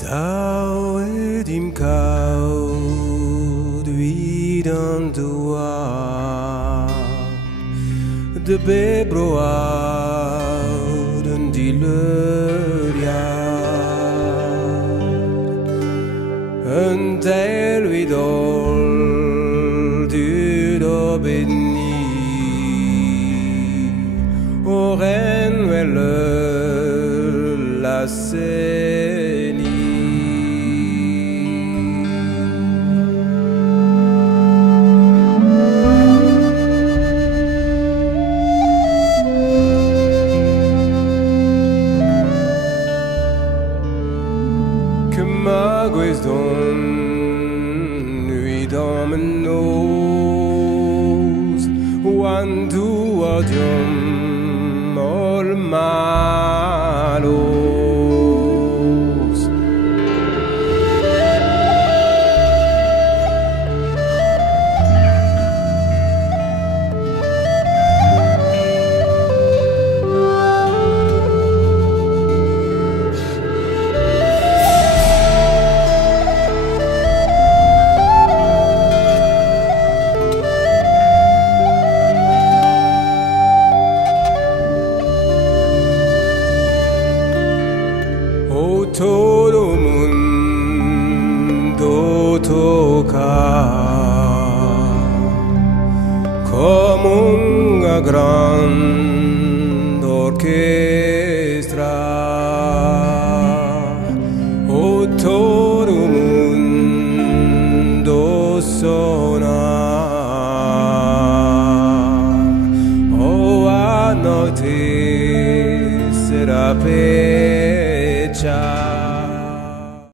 Thou ed im koud wiedan du de bebroaden die leurjaar een tel widol du do benni oren welle la seni. Quando odium ol malos todo mundo toca como una gran